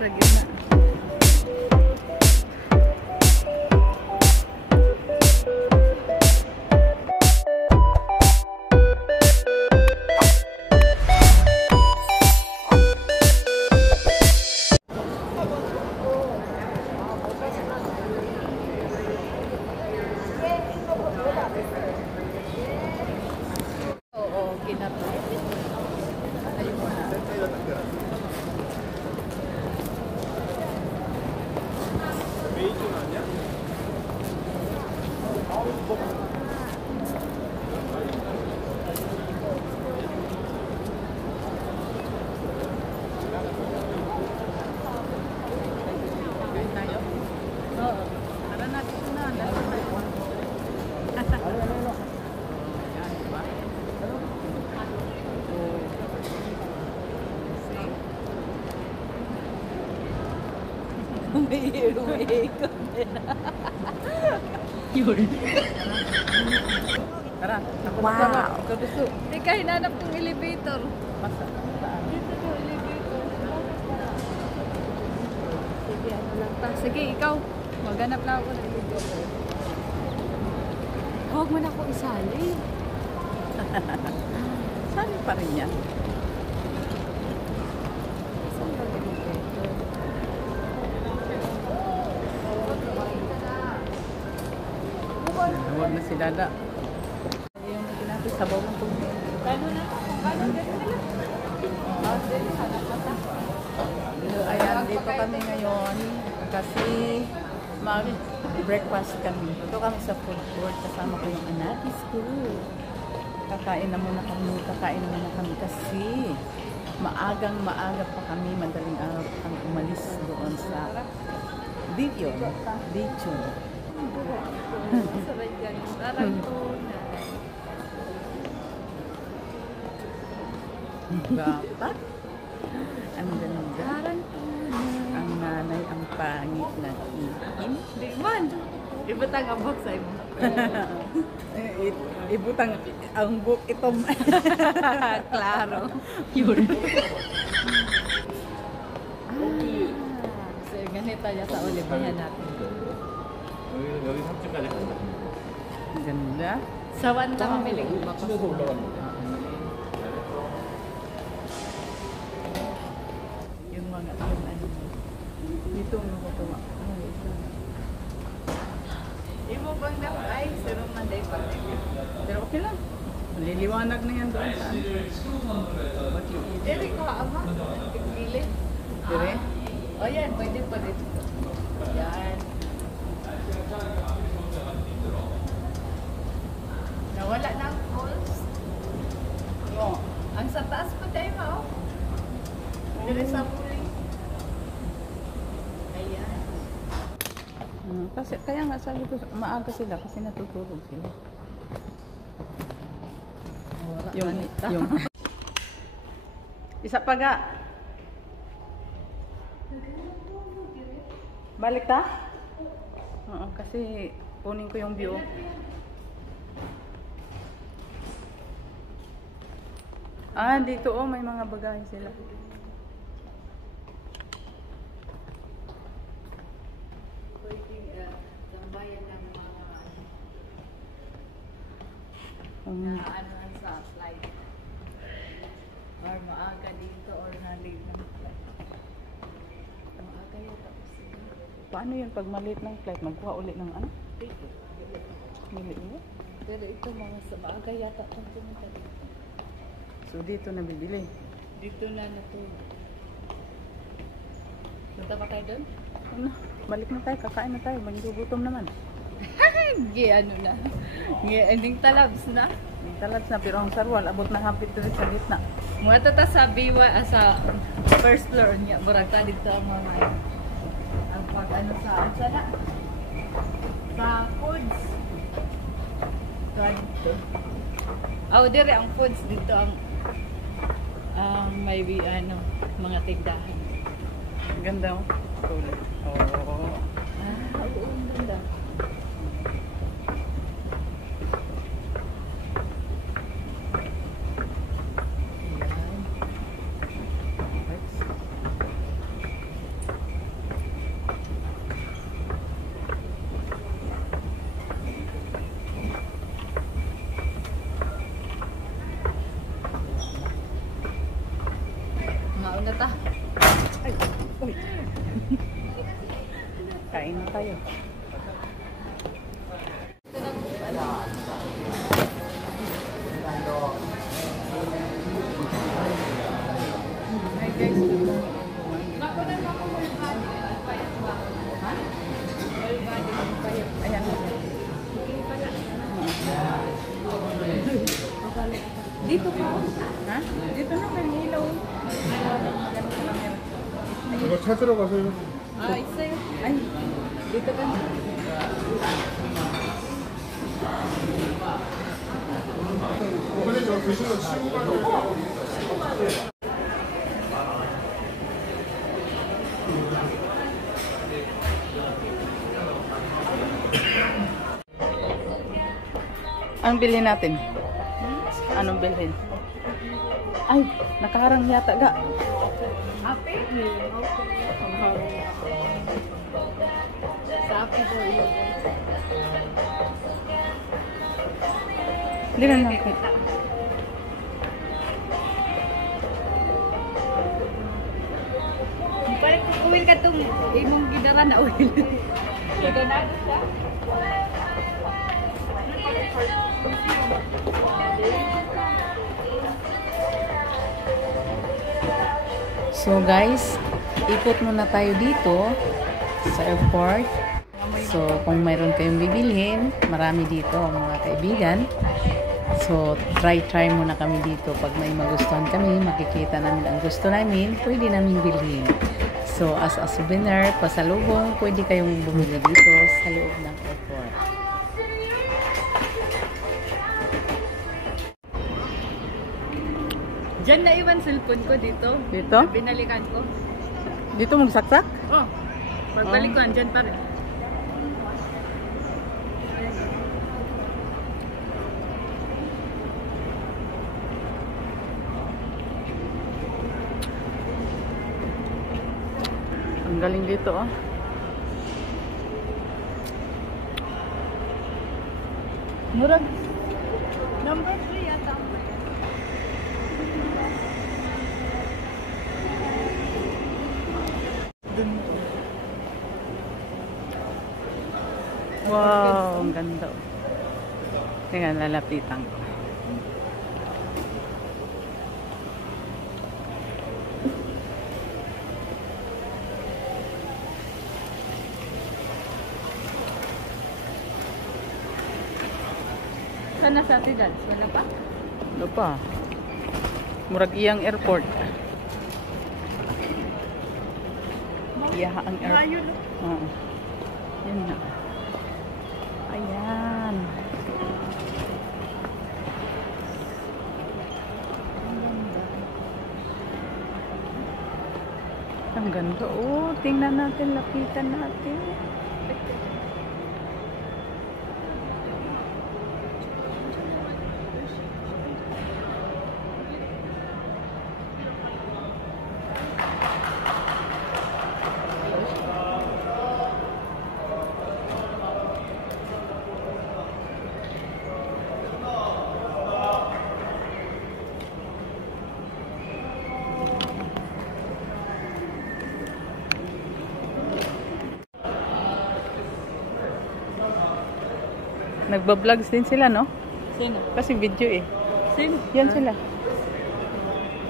sa gitna. Oo, kinato. Ayun mo na. Kain tayo? Oo. Tara na, dito na. Dito tayo. Yan, diba? Umiikot nila. Yun. Tara. Wow. Ikaw gusto. Teka, hinanap kong elevator. Masa? Saan? Dito yung elevator. Sige, ano lang ta. Sige, ikaw. Maghanap lang ako ng elevator. Huwag mo na ako isali. Sali pa rin yan. Saan ba elevator? Huwag na si Dada. Yung natin sa bawang tubig. Kano na? Kano dito nila? Ayan, dito kami ngayon kasi mag-breakfast kami. Dito kami sa food court kasama ko yung anak ko. Kakain na muna kami kasi maaga pa kami, madaling araw pa kami umalis doon sa Dijon. Dapat ang ganda. Ang nanay ang pangit na itim. Di man. Ibutang ang book sa imo. Ibutang ang book itom. Klaro. Yun. So ganito sa ulibayan natin. 여기 3층까지 간다. Ganda. Sa one lang mamili. 집에서 올라가는 거. Yung mga yung ano. Dito ang nakatawa. Imo bang na ay pero manday pa. Pero okay lang. Liliwanag na yan doon sa. Dere ko ama. Tigpili. Dere? Oh yan, pwede pa dito. Yan. Nawala na ang falls. Oo. Ang sa taas pa tayo mo. Dire sa puling. Ayan. Kasi kaya nga sabi ko maaga sila kasi natutulog sila. Yung isa pa ga. Balik ta? Oo, kasi kunin ko yung view. Ah, dito oh, may mga bagahe sila. Tambayan ng mga Na ano sa flight. Or maaga dito or na-late ng flight. Maaga yun tapos sila. paano yun pag maliit ng flight? Magkuha ulit ng ano? Mili mo? Pero ito mga sa maaga yata itong pumunta dito. So dito nabibili. Dito na to. Punta pa tayo doon? Ano? Balik na tayo, kakain na tayo. Magigugutom naman. Ano na. Ending talabs na. May talags na, pero ang sarwal, abot na hapit dito sa gitna. Mga tata sa sa first floor niya. Burag ta dito ang mga ang pag ano sa sana. Sa foods. Dito. Dire ang foods dito ang may ano mga tigdahan. Ganda oh. Tulad. Oo. Oo, ang ganda. Mauna ta. Ay, uy. Kain na tayo. Hi guys. Ayan. Dito ka. Ha? Dito na may ilaw. 이거 찾으러 가세요. Ah, isa yun. Ay, dito ka. 근데 저 드시면 치고 가세요. Anong bilhin natin? Anong bilhin? Ay, nakaharang yata ga. Ape? Sa ape daw yun. Hindi na natin. Parang kukuwil ka itong imong gidara na oil. Ikaw na siya. So guys, ikot muna tayo dito sa airport. So kung mayroon kayong bibilhin, marami dito mga kaibigan. So try muna kami dito. Pag may magustuhan kami, makikita namin ang gusto namin, pwede namin bilhin. So as a souvenir, pasalubong, pwede kayong bumili dito sa loob ng airport. Diyan na iwan cellphone ko dito. Dito? Binalikan ko. Dito magsaksak? Oh. Pagbalik ko, andyan pa rin. Ang galing dito oh. Murag. Number 3 yata. Wow, ang ganda oh. Tingnan, lalapitan ko. Sana sa atin dance? Wala pa? Ano pa? Murag iyang airport. Iyaha ang airport. Ayun. Oo. Yun na. Ayan. Ang ganda. Oh, tingnan natin. Lapitan natin. Nagba-vlogs din sila, no? Sino? Kasi video eh. Sino? Yan sila.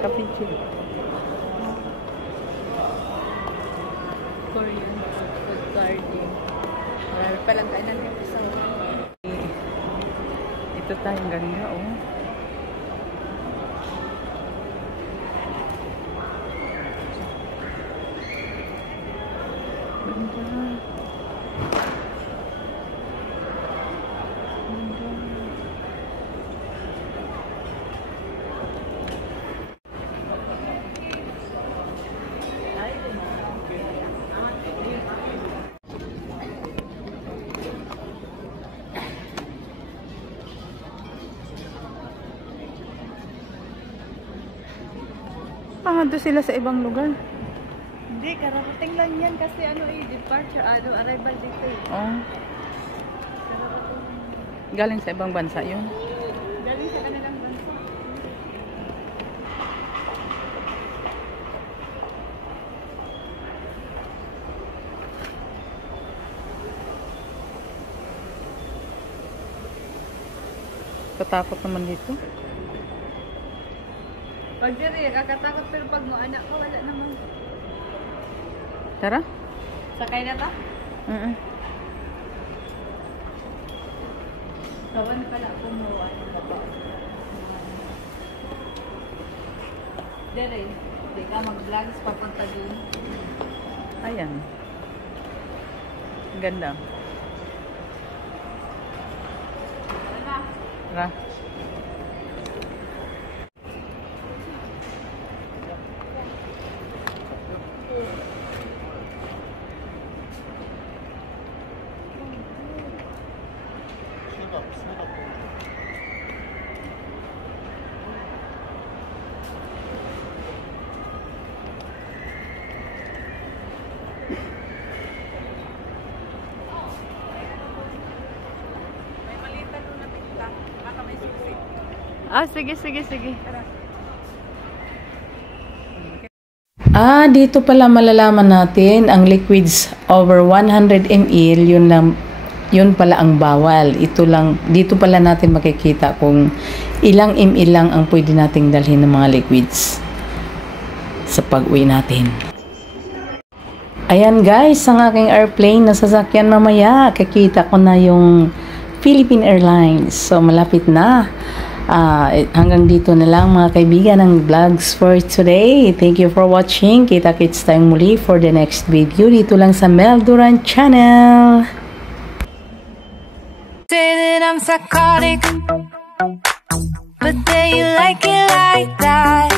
Kapityo. Korean food garden. Marami palang kainan dito sa Ito tayong ganda, oh. Ganda. Doon sila sa ibang lugar. Hindi, kararating lang yan kasi ano departure, arrival dito eh. Oh. Galing sa ibang bansa yun. Galing sa kanilang bansa. Katakot naman dito. Pag diri, kakatakot pero pag mo anak ko, wala naman. Tara. Sakay na ta? Kawan pala kumuha ng baba. Dere, di ka mag-vlogs papunta dun. Ayan. Ganda. Tara. Ah, sige, sige, sige. Dito pala malalaman natin ang liquids over 100 ml, yun pala ang bawal. Dito pala natin makikita kung ilang ml lang ang pwede nating dalhin ng mga liquids sa pag-uwi natin. Ayan guys, ang aking airplane na sasakyan mamaya, kikita ko na yung Philippine Airlines. So malapit na. Hanggang dito na lang mga kaibigan ang vlogs for today. Thank you for watching. Kita-kits tayong muli for the next video dito lang sa Mel Duran Channel. Say that I'm psychotic, but then you like it like that.